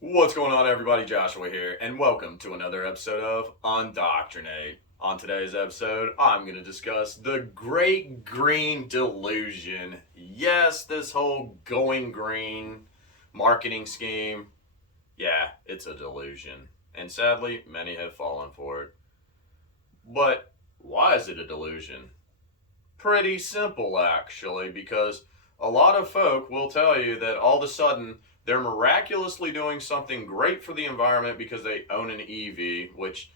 What's going on, everybody? Joshua here, and welcome to another episode of Undoctrinate. On today's episode, I'm going to discuss the Great Green Delusion. Yes, this whole going green marketing scheme, yeah, it's a delusion. And sadly, many have fallen for it. But why is it a delusion? Pretty simple, actually, because a lot of folk will tell you that all of a sudden they're miraculously doing something great for the environment because they own an EV, which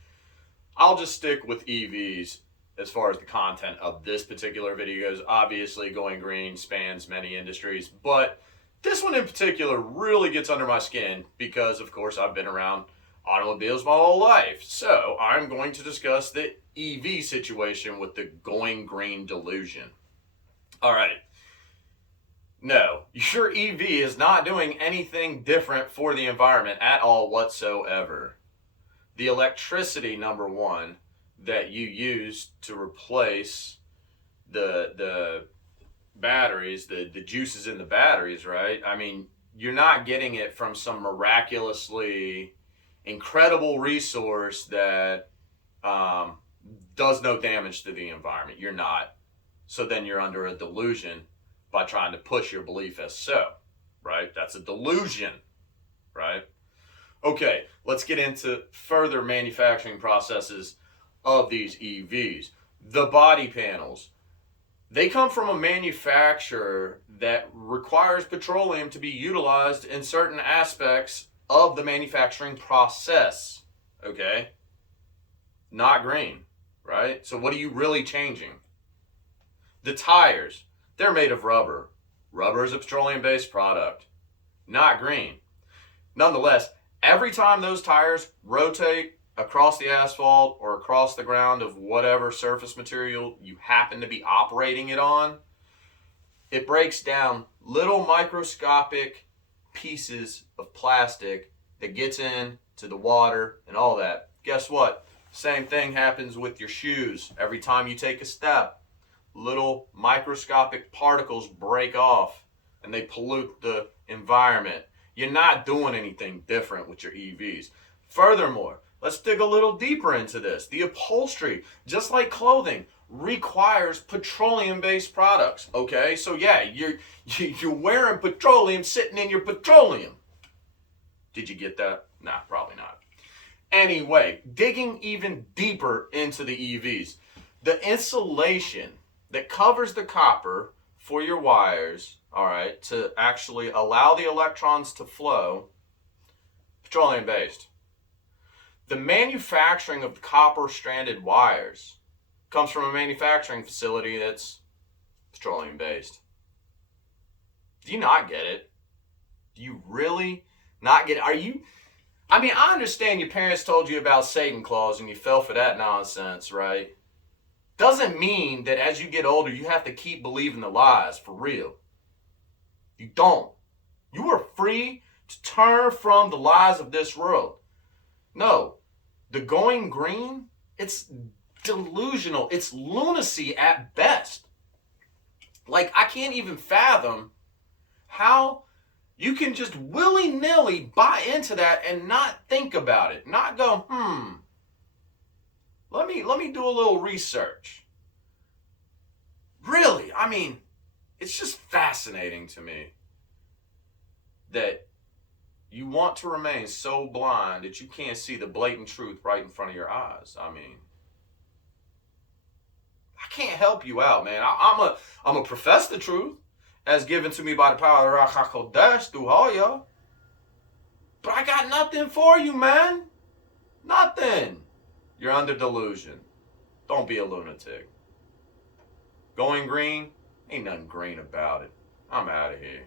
I'll just stick with EVs as far as the content of this particular video goes. Obviously, going green spans many industries, but this one in particular really gets under my skin because, of course, I've been around automobiles my whole life. So I'm going to discuss the EV situation with the going green delusion. All right. No, your EV is not doing anything different for the environment at all whatsoever. The electricity, number one, that you use to replace the batteries, the juices in the batteries, right? I mean, you're not getting it from some miraculously incredible resource that does no damage to the environment. You're not. So then you're under a delusion by trying to push your belief as so, right? That's a delusion, right? Okay, let's get into further manufacturing processes of these EVs. The body panels, they come from a manufacturer that requires petroleum to be utilized in certain aspects of the manufacturing process, okay? Not green, right? So what are you really changing? The tires, they're made of rubber. Rubber is a petroleum-based product, not green. Nonetheless, every time those tires rotate across the asphalt or across the ground of whatever surface material you happen to be operating it on, it breaks down little microscopic pieces of plastic that gets into the water and all that. Guess what? Same thing happens with your shoes. Every time you take a step, little microscopic particles break off and they pollute the environment. You're not doing anything different with your EVs. Furthermore, let's dig a little deeper into this. The upholstery, just like clothing, requires petroleum-based products. Okay, so yeah, you're wearing petroleum sitting in your petroleum. Did you get that? Nah, probably not. Anyway, digging even deeper into the EVs, the insulation that covers the copper for your wires, all right, to actually allow the electrons to flow, petroleum based. The manufacturing of the copper stranded wires comes from a manufacturing facility that's petroleum based. Do you not get it? Do you really not get it? I understand your parents told you about Satan clause and you fell for that nonsense, right? Doesn't mean that as you get older, you have to keep believing the lies, for real. You don't. You are free to turn from the lies of this world. No, the going green, it's delusional. It's lunacy at best. Like, I can't even fathom how you can just willy-nilly buy into that and not think about it. Not go, let me do a little research. Really, it's just fascinating to me that you want to remain so blind that you can't see the blatant truth right in front of your eyes. I can't help you out, man. I'm a profess the truth as given to me by the power of the Ruach HaKodesh through Haya. But I got nothing for you, man. Nothing. You're under delusion. Don't be a lunatic. Going green, ain't nothing green about it. I'm out of here.